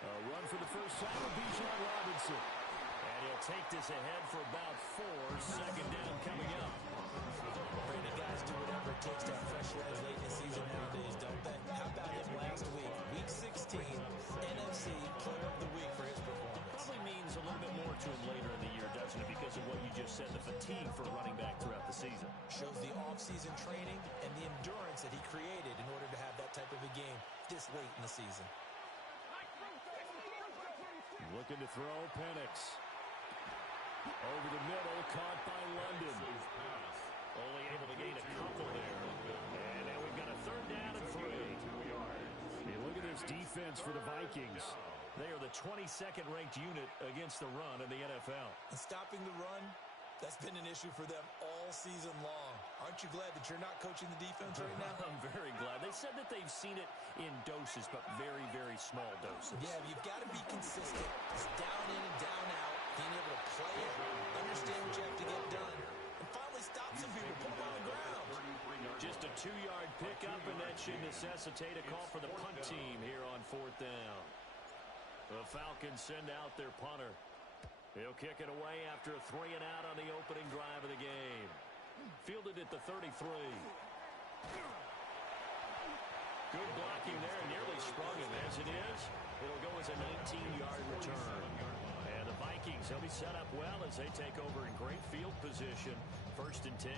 A run for the first time with Bijan Robinson. And he'll take this ahead for about 4. Second down coming up. Brandon, guys do whatever it takes to have fresh legs late in the season nowadays, don't they? How about him last week? Week 16, NFC Player of the Week for his performance. Probably means a little bit more to him later in the year, doesn't it? Because of what you just said, the fatigue for running back throughout the season. Shows the off-season training and the endurance that he created in order to have that type of a game this late in the season. Looking to throw, Penix. Over the middle, caught by London. Only able to gain a couple there. And now we've got a 3rd down and 3. Hey, look at this defense for the Vikings. They are the 22nd ranked unit against the run in the NFL. And stopping the run, that's been an issue for them all season long. Aren't you glad that you're not coaching the defense right now? I'm very glad. They said that they've seen it in doses, but very, very small doses. Yeah, you've got to be consistent. It's down in and down out. Being able to play it, understand what you have to get done, and finally stop some people, put them on the ground. Just a 2-yard pickup, and that should necessitate a call for the punt team here on 4th down. The Falcons send out their punter. He'll kick it away after a 3 and out on the opening drive of the game. Fielded at the 33. Good blocking there, nearly sprung him. As it is, it'll go as a 19-yard return. And the Vikings, they'll be set up well as they take over in great field position. 1st and 10.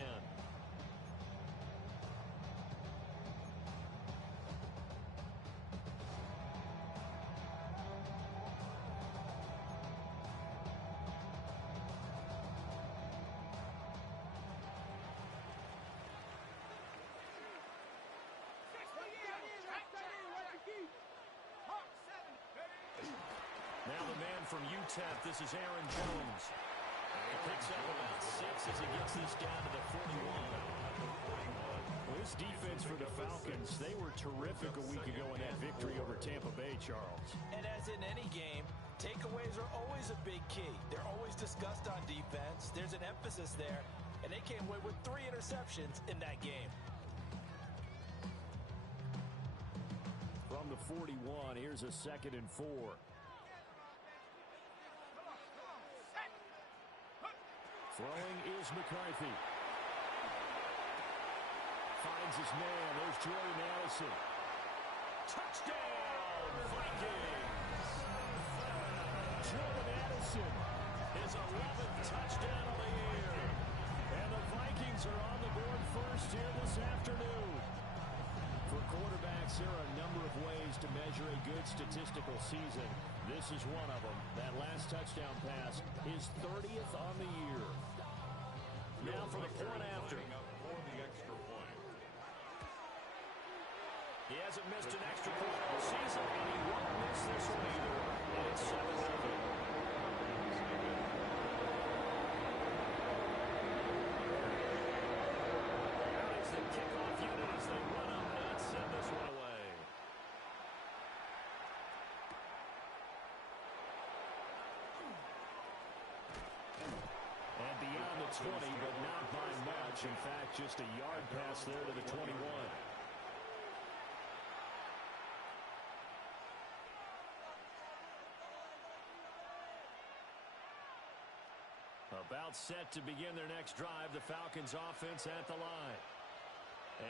Now the man from UTEP, this is Aaron Jones. He picks up about 6 as he gets this down to the 41. Well, this defense for the Falcons, they were terrific a week ago in that victory over Tampa Bay, Charles. And as in any game, takeaways are always a big key. They're always discussed on defense. There's an emphasis there, and they came away with 3 interceptions in that game. From the 41, here's a 2nd and 4. Throwing is McCarthy. Finds his man. There's Jordan Addison. Touchdown, Vikings! Jordan Addison, his 11th touchdown of the year. And the Vikings are on the board first here this afternoon. For quarterbacks, there are a number of ways to measure a good statistical season. This is one of them. That last touchdown pass is 30th on the year. Now for the point after. He hasn't missed an extra point all season, and he won't miss this one either. And it's 7-0. And beyond the 20, but not by much. In fact, just a yard pass there to the 21. About set to begin their next drive. The Falcons offense at the line.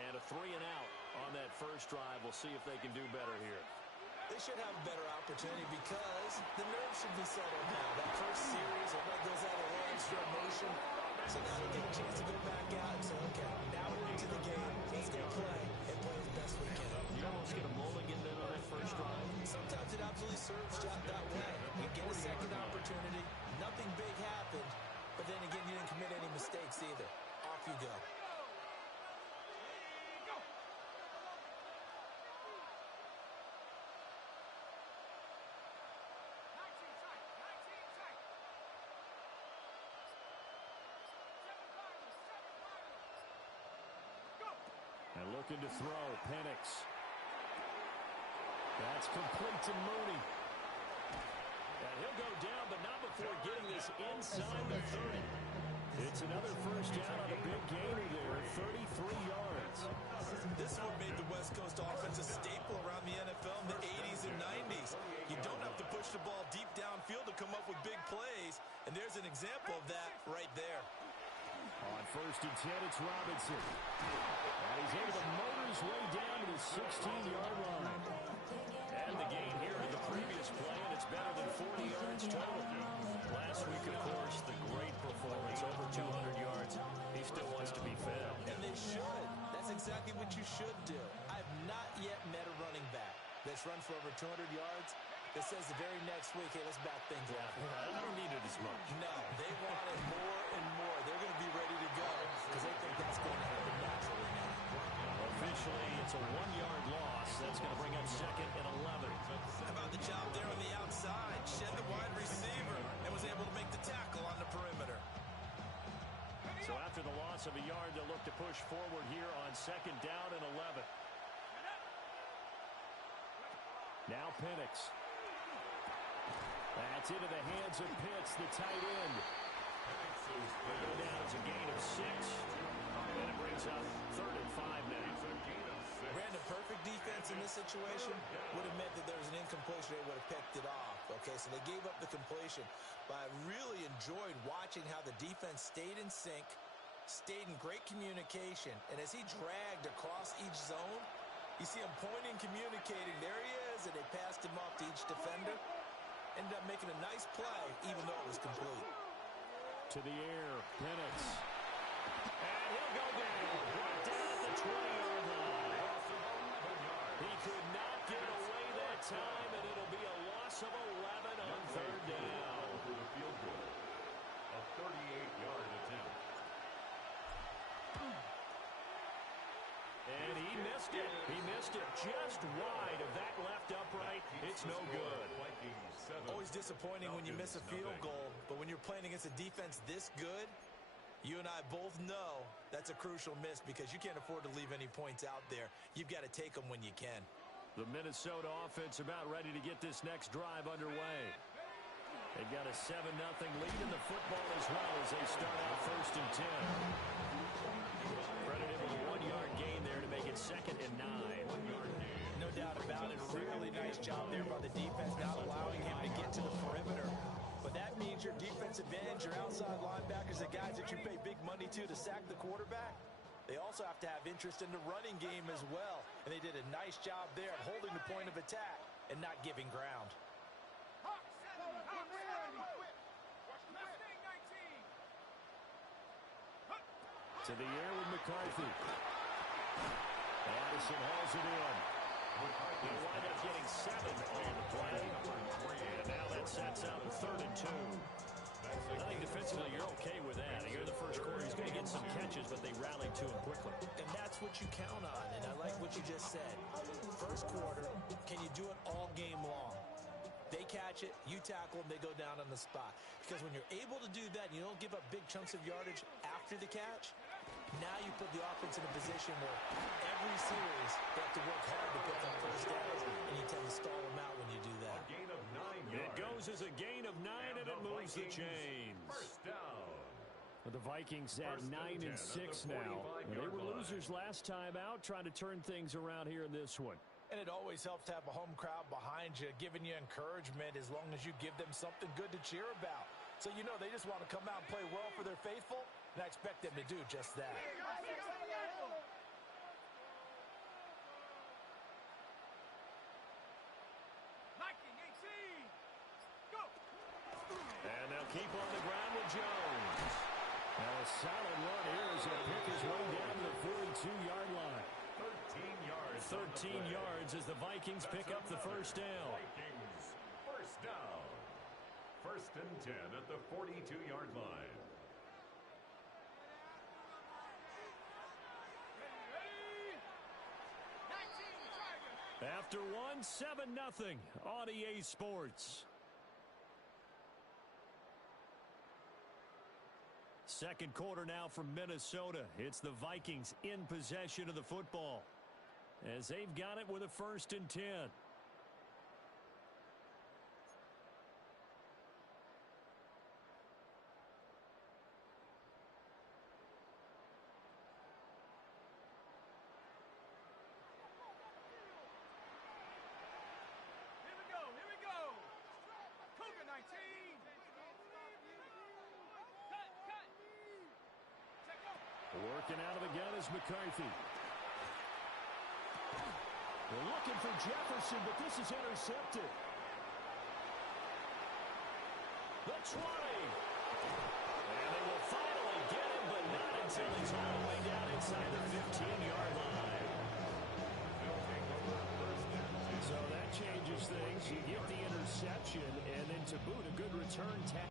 And a 3 and out on that first drive. We'll see if they can do better here. They should have a better opportunity because the nerves should be settled now. That first series, everybody goes out a little extra emotion. So now they get a chance to go back out and say, okay, now we're into the game. Let's go play and play as best we can. You almost get a mulligan then on that first drive. Sometimes it absolutely serves that way. You get a second opportunity. Nothing big happened. But then again, you didn't commit any mistakes either. Off you go. And looking to throw, Penix. That's complete to Mooney. And he'll go down, but not before getting this inside the 30. It's another first down on a big gainer there, 33 yards. This one made the West Coast offense a staple around the NFL in the 80s and 90s. You don't have to example of that right there. On 1st and 10, it's Robinson. And he's able to motor his way down to the 16-yard line. And the gain here in the previous play, and it's better than 40 yards total. Last week, of course, the great performance, over 200 yards. He still wants to be fed. And they should. That's exactly what you should do. I've not yet met a running back that's run for over 200 yards that says the very next week, hey, let's back things up. I don't need it as much. No, they want it more and more. They're going to be ready to go because they think that's going to happen naturally now. Officially, it's a 1-yard loss. That's going to bring up 2nd and 11. How about the job there on the outside? Shed the wide receiver and was able to make the tackle on the perimeter. So after the loss of a yard, they'll look to push forward here on 2nd down and 11. Now Penix. That's into the hands of Pitts, the tight end. They go down as a gain of 6. And it brings up 3rd and 5 now. Brandon, perfect defense in this situation would have meant that there was an incompletion. They would have picked it off. Okay, so they gave up the completion. But I really enjoyed watching how the defense stayed in sync, stayed in great communication. And as he dragged across each zone, you see him pointing, communicating. There he is, and they passed him off to each defender. Ended up making a nice play, even though it was complete. To the air, Penix. And he'll go down. Right down at the 20-yard line. He could not get away that time, and it'll be a loss of 11 on 3rd down. For the field goal, a 38-yard attempt. And he missed it. He missed it just wide of that left upright. It's no good. Always disappointing when you miss a field goal, but when you're playing against a defense this good, you and I both know that's a crucial miss because you can't afford to leave any points out there. You've got to take them when you can. The Minnesota offense about ready to get this next drive underway. They've got a 7-0 lead in the football as well as they start out 1st and 10. Credited with a 1-yard gain there to make it 2nd and 9. No doubt about it. Really nice job there by the defense, not allowing him to get to the perimeter. But that means your defensive ends, your outside linebackers, the guys that you pay big money to sack the quarterback, they also have to have interest in the running game as well. And they did a nice job there of holding the point of attack and not giving ground. To the air with McCarthy. Addison hauls it in. He'll wind up getting 7 on the play. And now that sets out a 3rd and 2. I think defensively you're okay with that. Here in the first quarter, he's going to get some catches, but they rallied to him quickly. And that's what you count on, and I like what you just said. First quarter, can you do it all game long? They catch it, you tackle them, they go down on the spot. Because when you're able to do that, and you don't give up big chunks of yardage after the catch, now you put the offense in a position where every series they have to work hard to pick up first downs, and you tend to stall them out when you do that. A gain of 9 It goes as a gain of 9, and it moves the chains. First down. The Vikings at 9 and 6 now. They were losers last time out, trying to turn things around here in this one. And it always helps to have a home crowd behind you, giving you encouragement as long as you give them something good to cheer about. So you know they just want to come out and play well for their faithful, and I expect them to do just that. And they'll keep on the ground with Jones. And a solid run here as they pick his way down to the 42-yard line. 13 yards as the Vikings pick up the first down. Vikings, first down. 1st and 10 at the 42-yard line. After one, 7-0 on EA Sports. Second quarter now from Minnesota. It's the Vikings in possession of the football as they've got it with a 1st and 10. Working out of the gun is McCarthy. They're looking for Jefferson, but this is intercepted. The 20. And they will finally get him, but not until he's all the way down inside the 15-yard line. So that changes things. You get the interception, and then to boot, a good return tackle.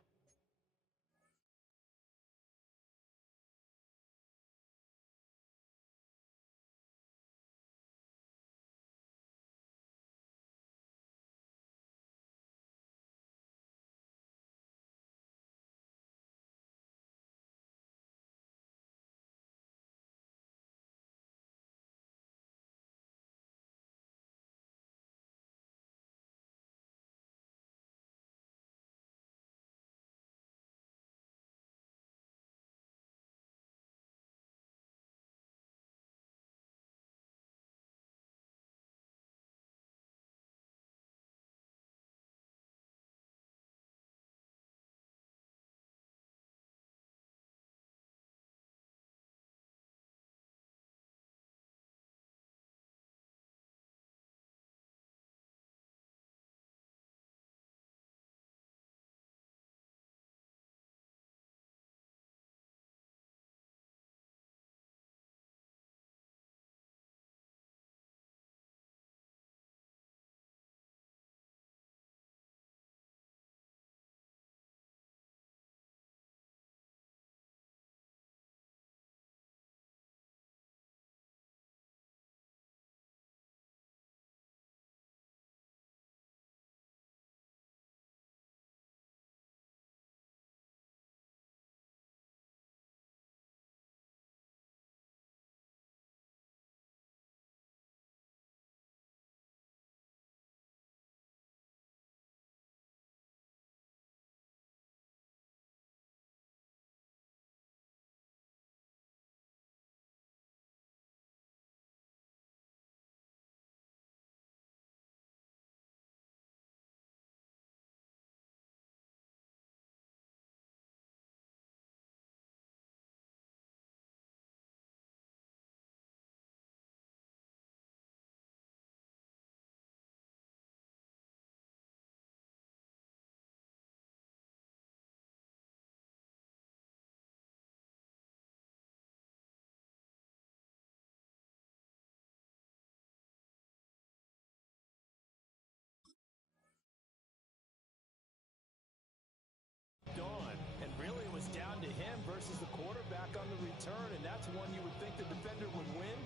And really it was down to him versus the quarterback on the return, and that's one you would think the defender would win.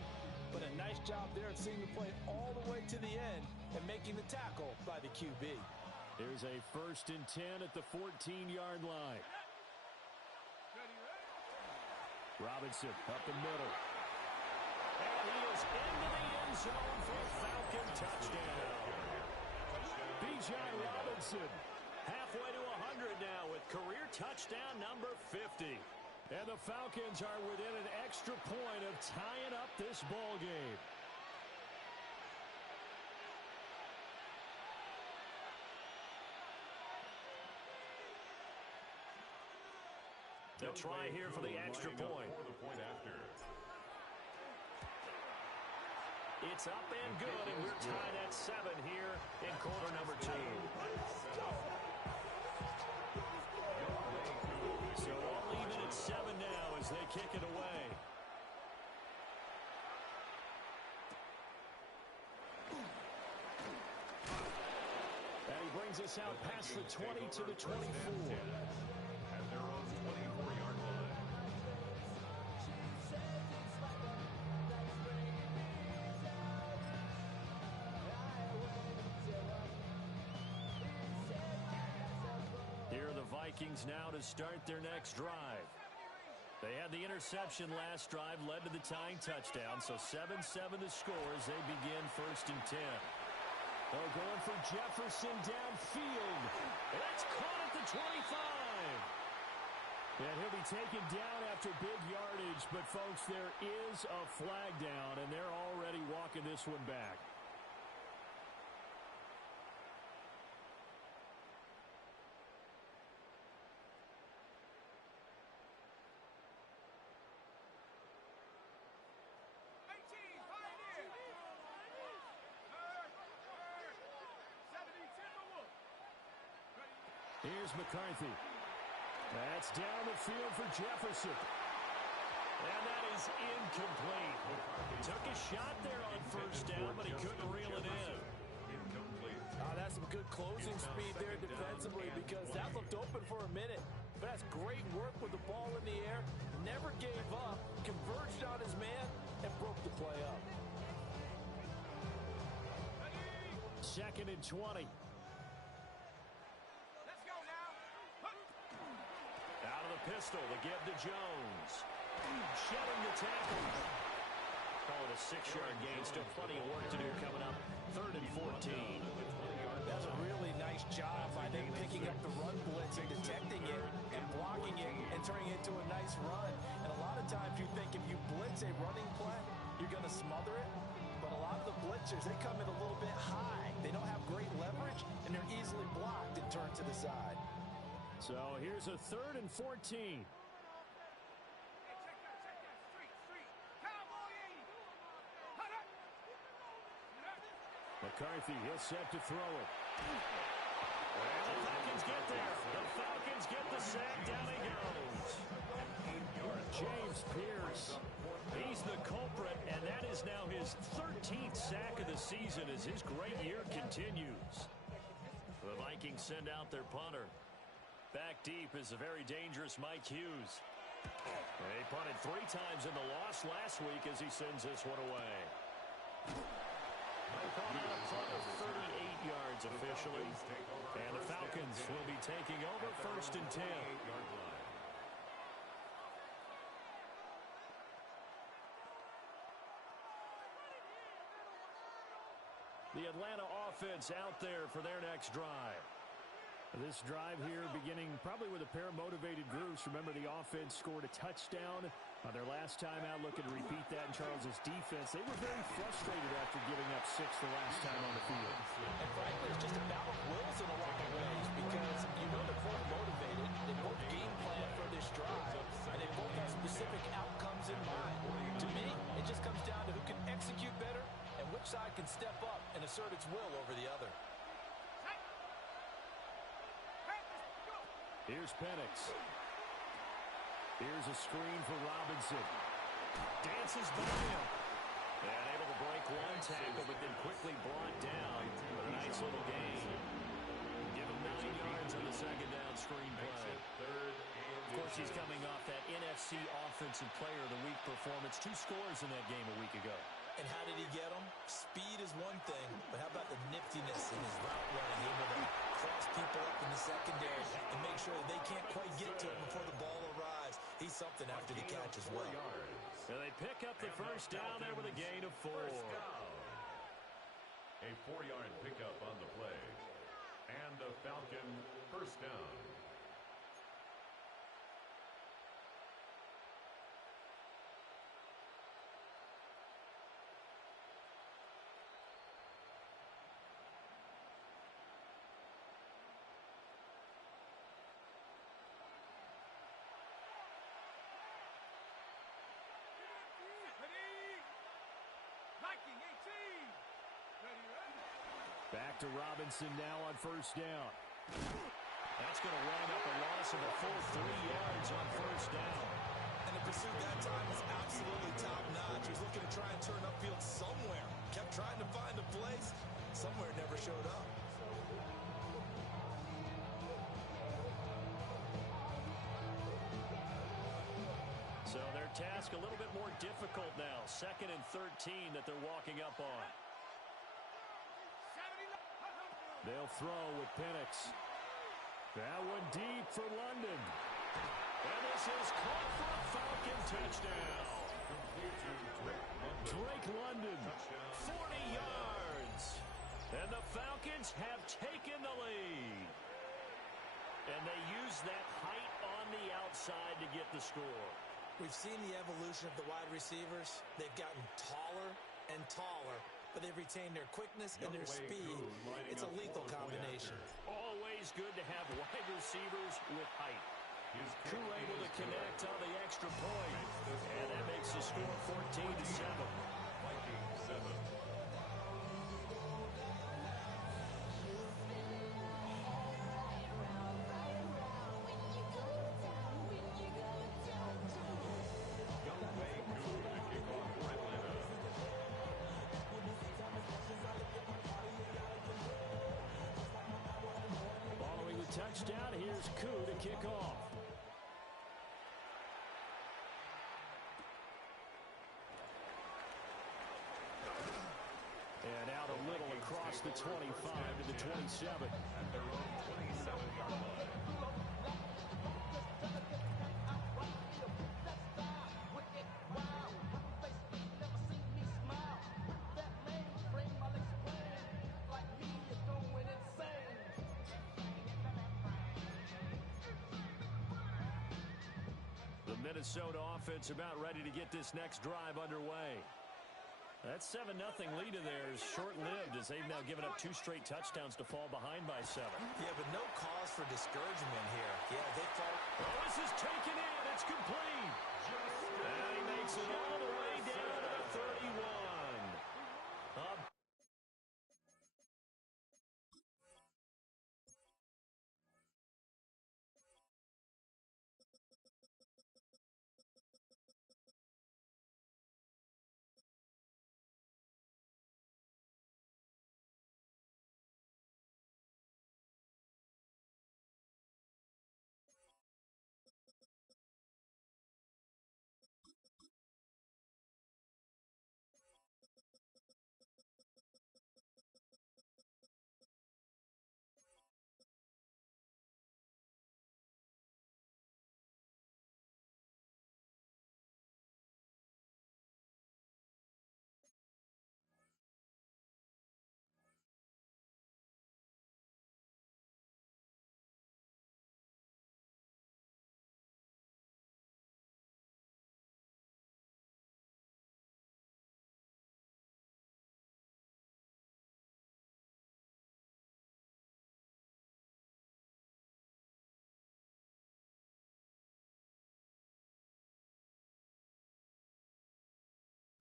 But a nice job there at seeing the play all the way to the end and making the tackle by the QB. Here's a 1st and 10 at the 14-yard line. Robinson up the middle. And he is into the end zone for a Falcon touchdown. Bijan Robinson halfway to 100 now with career touchdown number 50. And the Falcons are within an extra point of tying up this ball game. They'll try here for the extra point. It's up and good, and we're tied at 7 here in quarter number 2. So all even at 7 now as they kick it away. And he brings us out past the 20 to the 24. At their own 24-yard line. Here are the Vikings now to start their next drive. They had the interception last drive, led to the tying touchdown, so 7-7 the score as they begin 1st and 10. They're going for Jefferson downfield. That's caught at the 25. And he'll be taken down after big yardage, but folks, there is a flag down, and they're already walking this one back. Here's McCarthy. That's down the field for Jefferson. And that is incomplete. Took a shot there on first down, but he couldn't reel it in. That's some good closing speed there defensively because that looked open for a minute. But that's great work with the ball in the air. Never gave up, converged on his man, and broke the play up. 2nd and 20. Let's go now. Out of the pistol to give to Jones. Shedding the tackle. Call it a 6-yard gain. Still plenty of work to do coming up. 3rd and 14. That's a really nice job by them picking up the run blitz and detecting it and blocking it and turning it into a nice run. And a lot of times you think if you blitz a running play, you're going to smother it. But a lot of the blitzers, they come in a little bit high. They don't have great leverage, and they're easily blocked and turned to the side. So here's a 3rd and 14. Hey, check that. Street. Cowboy 80. McCarthy, he'll set to throw it. And the Falcons get there. The Falcons get the sack. Down he goes. James Pierce. He's the culprit, and that is now his 13th sack of the season as his great year continues. The Vikings send out their punter. Back deep is a very dangerous Mike Hughes. He punted 3 times in the loss last week as he sends this one away. They called out a punt of 38 yards officially. And the Falcons will be taking over 1st and 10. The Atlanta offense out there for their next drive. This drive here beginning probably with a pair of motivated groups. Remember, the offense scored a touchdown on their last time out. Looking to repeat that in Charles's defense. They were very frustrated after giving up 6 the last time on the field. And frankly, it's just a battle of wills in a lot of ways because you know they're both motivated. They both game plan for this drive, and they both have specific outcomes in mind. To me, it just comes down to who can execute better and which side can step up and assert its will over the other. Here's Penix. Here's a screen for Robinson. Dances by him. And able to break one tackle, but then quickly brought down with a nice little gain. Give him 9 yards on the 2nd down screen play. Of course, he's coming off that NFC Offensive Player of the Week performance. 2 scores in that game a week ago. And how did he get them? Speed is one thing, but how about the niftiness in his route running? Able to cross people up in the secondary and make sure that they can't quite get to him before the ball arrives. He's something after the catch as well. And they pick up the first down there with a gain of 4. A 4-yard pickup on the play. And a Falcon first down. Viking 18. Ready. Back to Robinson now on first down. That's going to wind up a loss of a full 3 yards on first down. And the pursuit that time was absolutely top-notch. He was looking to try and turn upfield somewhere. Kept trying to find a place. Somewhere it never showed up. So their task a little bit more difficult now. 2nd and 13 that they're walking up on. They'll throw with Penix. That one deep for London. And this is caught for a Falcon touchdown. Drake London, 40 yards. And the Falcons have taken the lead. And they use that height on the outside to get the score. We've seen the evolution of the wide receivers. They've gotten taller and taller, but they've retained their quickness and their speed. It's a lethal combination. Always good to have wide receivers with height. Crew able to connect on the extra point. And that makes the score 14-7. Vikings 7. touchdown. Here's Koo to kick off. And out a little across the 25 to the 27. At their own 27-yard line. The Minnesota offense about ready to get this next drive underway. That 7-0 lead of theirs short-lived as they've now given up 2 straight touchdowns to fall behind by 7. Yeah, but no cause for discouragement here. Yeah, they fall. Oh, this is taken in. It's complete. And he makes it all the way down to the 31. Up.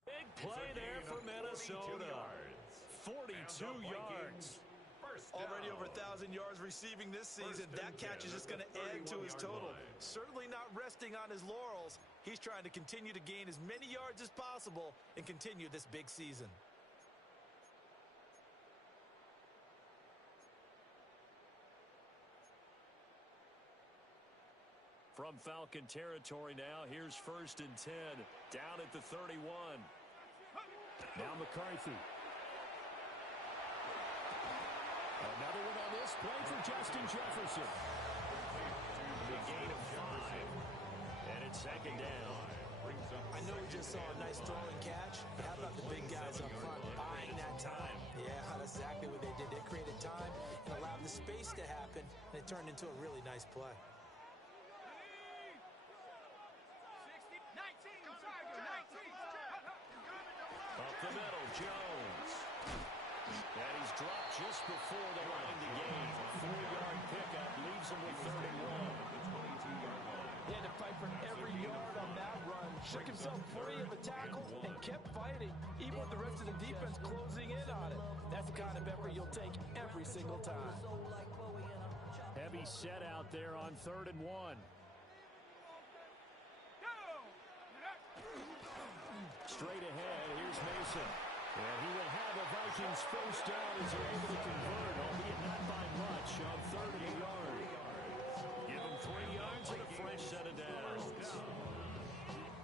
Big play there for Minnesota. 42 yards. Already over 1,000 yards receiving this season. That catch is just going to add to his total. Certainly not resting on his laurels. He's trying to continue to gain as many yards as possible and continue this big season. From Falcon territory now, here's 1st and 10. Down at the 31. Now McCarthy. Another one on this play for Justin Jefferson. The gain of 5. And it's 2nd down. I know we just saw a nice throwing catch. But how about the big guys up front buying that time? Yeah, that's exactly what they did. They created time and allowed the space to happen, and it turned into a really nice play. 19, Tiger, 19. Up the middle, Jones. And he's dropped just before the line to gain. 4-yard pickup leaves him with 31. He had to fight for every yard on that run. Shook himself free of the tackle and kept fighting, even with the rest of the defense closing in on it. That's the kind of effort you'll take every single time. Heavy set out there on 3rd and 1. Straight ahead, here's Mason. And he will have a Vikings first down as they're able to convert, albeit not by much, on 3rd and a yard. Give him 3 yards and a fresh set of downs.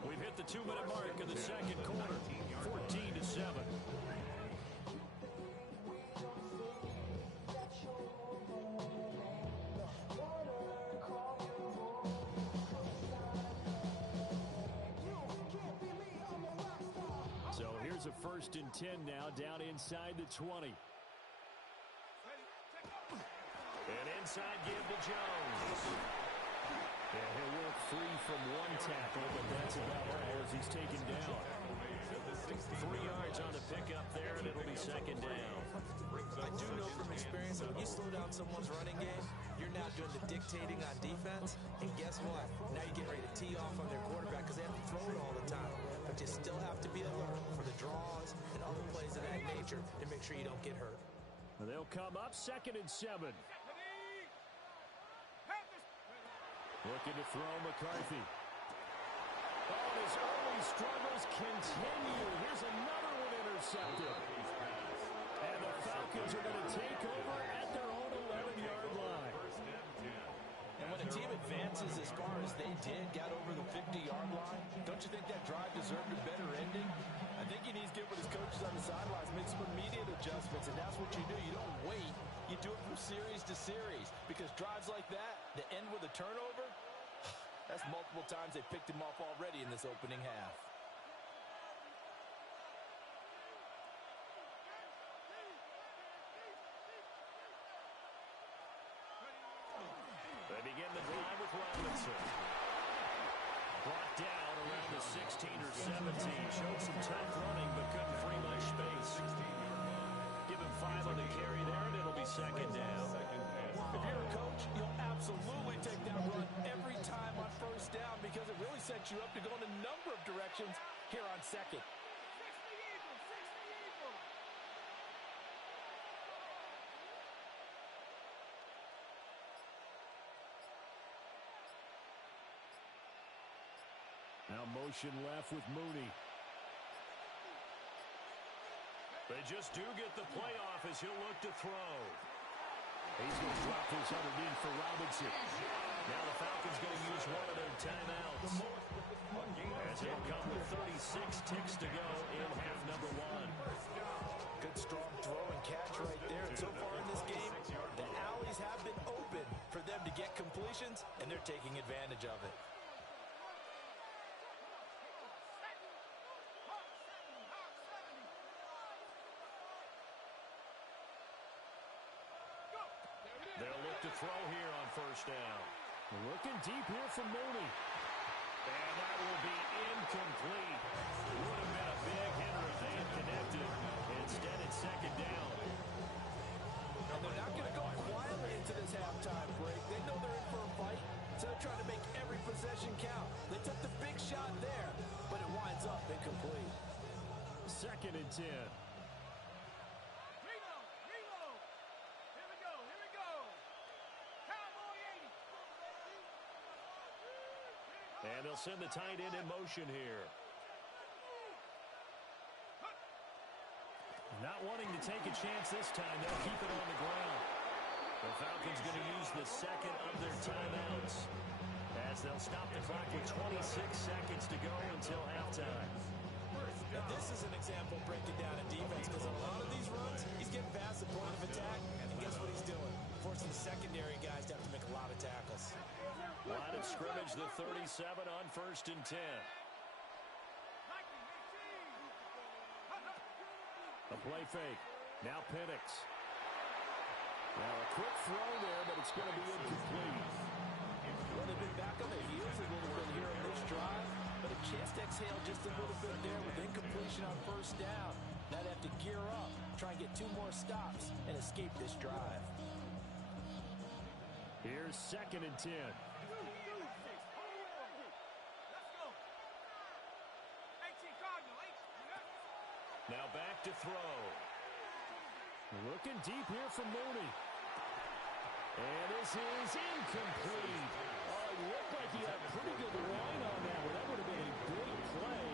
We've hit the 2-minute mark in the 2nd quarter, 14-7. So here's a 1st and 10 now, down inside the 20. And inside give to Jones. And he'll work free from 1 tackle, but that's about all as he's taken down. 3 yards on the pickup there, and it'll be 2nd down. I do know from experience that when you slow down someone's running game, you're now doing the dictating on defense. And guess what? Now you get ready to tee off on their quarterback because they have to throw it all the time. But you still have to be alert for the draws and other plays of that nature to make sure you don't get hurt. They'll come up 2nd and 7. Looking to throw McCarthy. Oh, his early struggles continue. Here's another one intercepted. And the Falcons are going to take over at their own 11-yard line. team advances as far as they did, got over the 50-yard line, don't you think that drive deserved a better ending? I think he needs to get with his coaches on the sidelines, make some immediate adjustments, and that's what you do. You don't wait. You do it from series to series, because drives like that end with a turnover, that's multiple times they picked him off already in this opening half. They begin the drive with Robinson. Brought down around the 16 or 17. Showed some tough running, but couldn't free much space. Give him 5 on the carry there, and it'll be second down. If you're a coach, you'll absolutely take that run every time on first down, because it really sets you up to go in a number of directions here on second. Now motion left with Mooney. They just do get the play off as he'll look to throw. He's going to drop this underneath for Robinson. Now the Falcons going to use one of their timeouts. As it'll come with 36 ticks to go in half number 1. Good strong throw and catch right there. And so far in this game, the alleys have been open for them to get completions, and they're taking advantage of it. They'll look to throw here on first down. Looking deep here for Mooney. And that will be incomplete. Would have been a big hitter if they had connected. Instead, it's second down. And they're not going to go quietly into this halftime break. They know they're in for a fight, so they're trying to make every possession count. They took the big shot there, but it winds up incomplete. Second and 10. And they'll send the tight end in motion here. Not wanting to take a chance this time, they'll keep it on the ground. The Falcons going to use the second of their timeouts as they'll stop the clock with 26 seconds to go until halftime. Now this is an example of breaking down a defense, because on a lot of these runs, he's getting past the point of attack, and guess what he's doing? Forcing the secondary guys to have to make a lot of tackles. Line of scrimmage, the 37 on first and 10. A play fake. Now Penix. Now a quick throw there, but it's going to be incomplete. Well, they've been back on their heels a little bit here on this drive, but a chance to exhale just a little bit there with incompletion on first down. Now they have to gear up, try and get 2 more stops, and escape this drive. Here's second and 10. Now back to throw. Looking deep here for Mooney. And this is incomplete. Oh, it looked like he had a pretty good line on that one. That would have been a big play,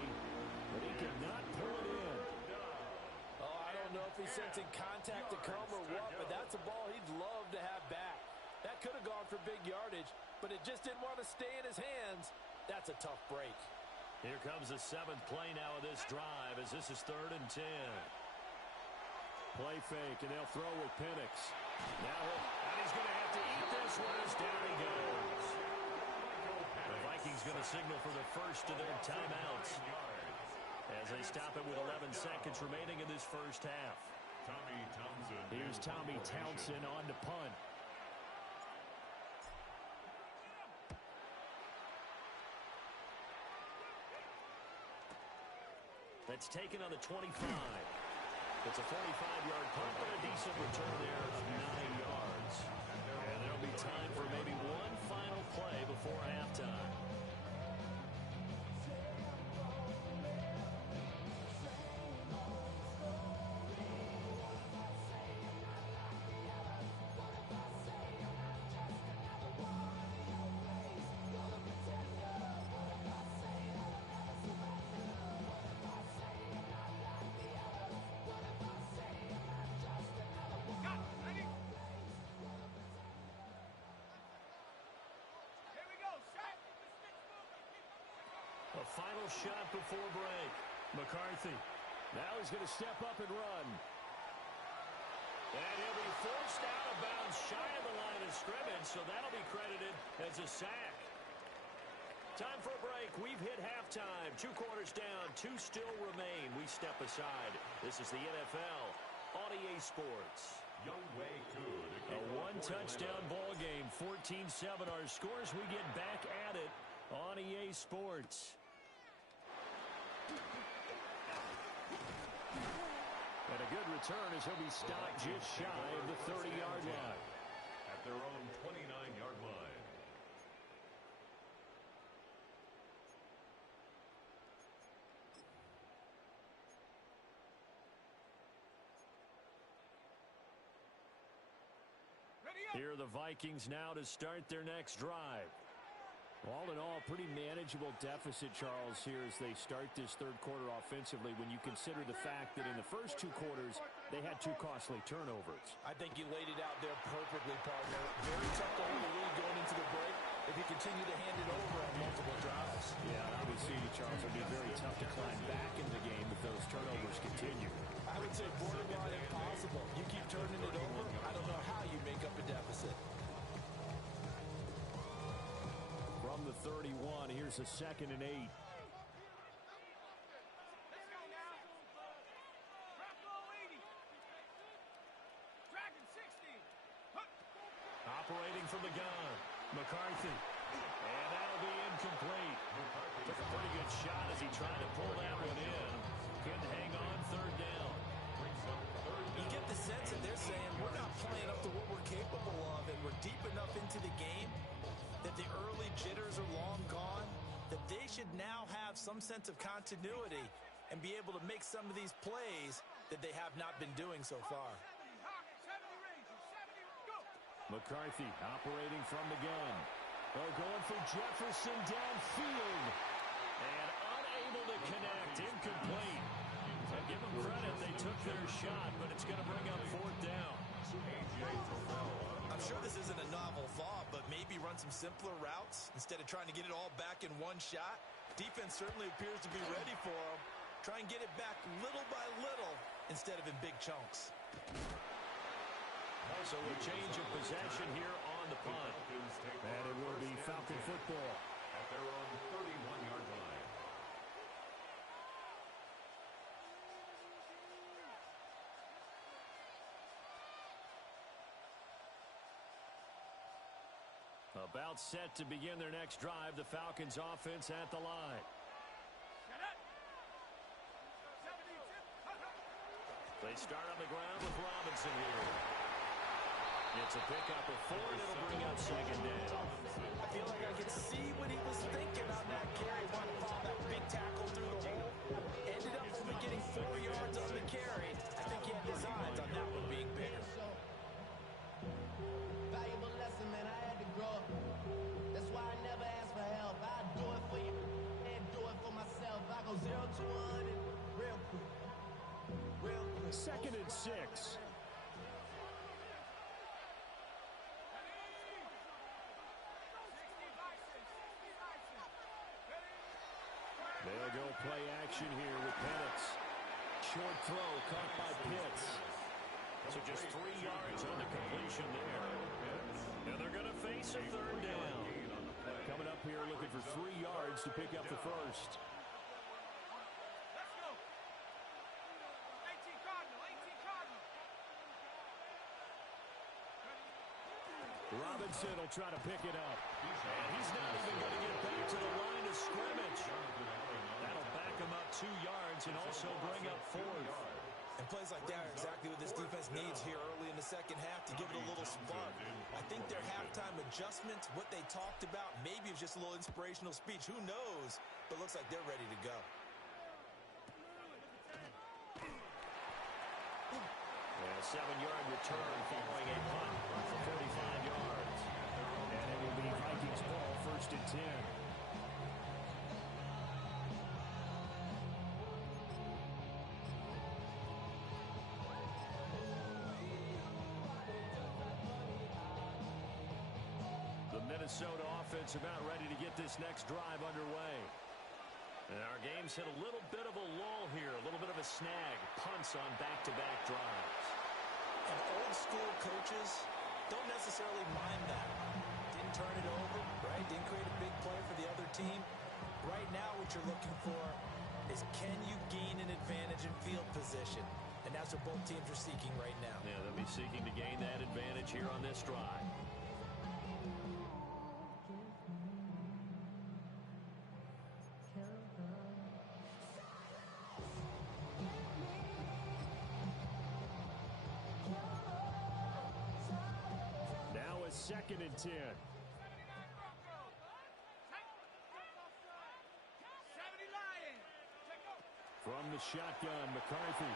but he could not pull it in. Oh, I don't know if he's sensing contact to come or what, but that's a ball he'd love to have back. That could have gone for big yardage, but it just didn't want to stay in his hands. That's a tough break. Here comes the 7th play now of this drive as this is third and 10. Play fake, and they'll throw with Penix. Now he's going to have to eat this one as down he goes. The Vikings going to signal for the first of their timeouts as they stop it with 11 seconds remaining in this first half. Here's Tommy Townsend on to punt. That's taken on the 25. It's a 45-yard punt, but a decent return there of 9 yards. And there'll be time for maybe one final play before halftime. final shot before break. McCarthy. Now he's going to step up and run. And he'll be forced out of bounds shy of the line of scrimmage, so that'll be credited as a sack. Time for a break. We've hit halftime. 2 quarters down. 2 still remain. We step aside. This is the NFL on EA Sports. A one-touchdown ball game. 14-7 our scores. We get back at it on EA Sports. And a good return as he'll be stopped just shy of the 30-yard line. At their own 29-yard line. Here are the Vikings now to start their next drive. All in all, pretty manageable deficit, Charles, here as they start this third quarter offensively when you consider the fact that in the first 2 quarters, they had 2 costly turnovers. I think you laid it out there perfectly, partner. Very tough to hold the lead going into the break if you continue to hand it over on multiple drives. Yeah, and obviously, Charles, it would be very tough to climb back into the game if those turnovers continue. I would say borderline impossible. You keep turning it over, I don't know how you make up a deficit. From the 31, here's a 2nd and 8. Let's go now. Drop low 80. Dragon 60. Operating from the gun, McCarthy. And that'll be incomplete. Took a pretty good shot as he tried to pull that one in. Couldn't hang on 3rd down. You get the sense that they're saying we're not playing up to what we're capable of, and we're deep enough into the game that the early jitters are long gone, that they should now have some sense of continuity and be able to make some of these plays that they have not been doing so far. 70 Rangers. 70. Go. McCarthy operating from the gun. Oh, going for Jefferson downfield. And unable to connect. Incomplete. And give them credit, they took their shot, but it's going to bring up 4th down. I'm sure this isn't a novel thought, but maybe run some simpler routes instead of trying to get it all back in one shot. Defense certainly appears to be ready for them. Try and get it back little by little instead of in big chunks. Also a change of possession here on the punt. And it will be Falcon football. At their own 31-yard line. About set to begin their next drive. The Falcons offense at the line. Shut up. 72. They start on the ground with Robinson here. It's a pickup of 4, and it'll bring up 2nd down. I feel like I could see what he was thinking on that carry. Wanted to follow that big tackle through the hole. Ended up only getting 4 yards on the carry. I think he had his eyes on that one being bigger. Valuable lesson, man. I had to grow up. That's why I never ask for help. I do it for you and do it for myself. I go 0 to 100 real quick. Real quick. 2nd and 6. They'll go play action here with Penix. Short throw caught by Pitts. So just 3 yards on the completion there. And they're going to face a 3rd down. Coming up here looking for 3 yards to pick up the first. Let's go. 18 Cardinal. 18 Cardinal. Robinson will try to pick it up. And he's not even going to get back to the line of scrimmage. That'll back him up 2 yards and also bring up 4th. And plays like that are exactly what this defense needs here early in the second half to give it a little spark. I think their halftime adjustments, what they talked about, maybe it was just a little inspirational speech. Who knows? But looks like they're ready to go. And a 7-yard return following a punt for 45 yards. And it will be Vikings ball, 1st and 10. The Minnesota offense about ready to get this next drive underway. And our game's hit a little bit of a lull here, a little bit of a snag. Punts on back-to-back drives. And old-school coaches don't necessarily mind that. Didn't turn it over, right? Didn't create a big play for the other team. Right now what you're looking for is can you gain an advantage in field position? And that's what both teams are seeking right now. Yeah, they'll be seeking to gain that advantage here on this drive. Now a 2nd and 10. From the shotgun, McCarthy.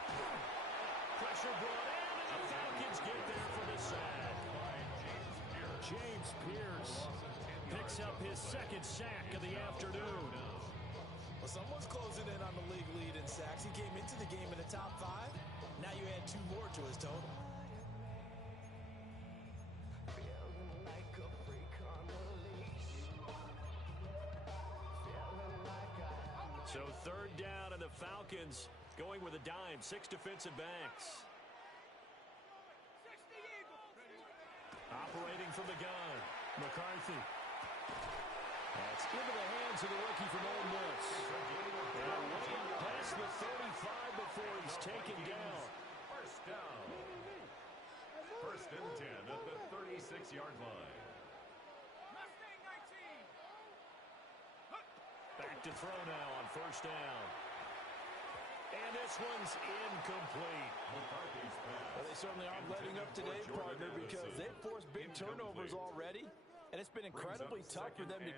Pressure brought in, and the Falcons get there for the sack. James Pierce picks up his 2nd sack of the afternoon. Well, someone's closing in on the league lead in sacks. He came into the game in the top 5. Now you add 2 more to his total. So 3rd down, and the Falcons going with a dime. 6 defensive backs. Operating from the gun, McCarthy. That's into the hands of the rookie from Ole Miss. And way past the 35 before he's taken down. First down. 1st and 10 at the 36-yard line. Back to throw now on 1st down. And this one's incomplete. Well, they certainly aren't letting up today, partner, because they've forced big turnovers already, and it's been incredibly tough for them to get